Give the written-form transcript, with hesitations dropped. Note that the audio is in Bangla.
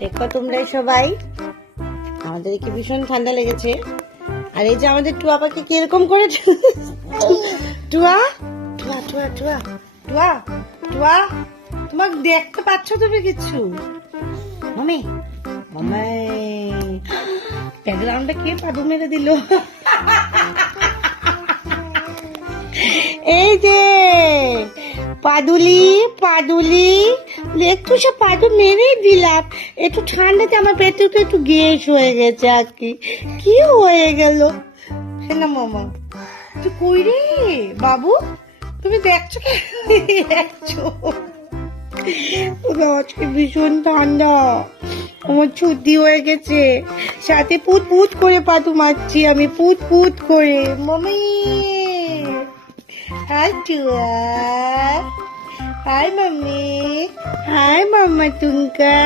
দেখো তোমরাই সবাই, আমাদের কি ভীষণ ঠান্ডা লেগেছে। আর এই যে আমাদের টুয়া পাখি কিরকম করে টুয়া টুয়া টুয়া টুয়া টুয়া টুয়া তোমাকে দেখতে পাচ্ছ তুমি কিছু? মামি মামাই ব্যাকগ্রাউন্ডে কে পাদু মেরে দিল? এই যে পাদুলি পাদুলি একটু সে পাদু মেরেই দিলাম। একটু ঠান্ডাতে আমার পেটে একটু গ্যাস হয়ে গেছে আর কি। কি হয়ে গেল না মামা? তুই কই রে বাবু? তুমি দেখছো কি দেখছো? আজকে ভীষণ ঠান্ডা, আমার ছুটি হয়ে গেছে, সাথে পুত পুত করে পাদু মারছি আমি, পুত পুত করে। মামি হাই টুয়া, হাই মাম্মি, হাই মাম্মা টুঙ্কা।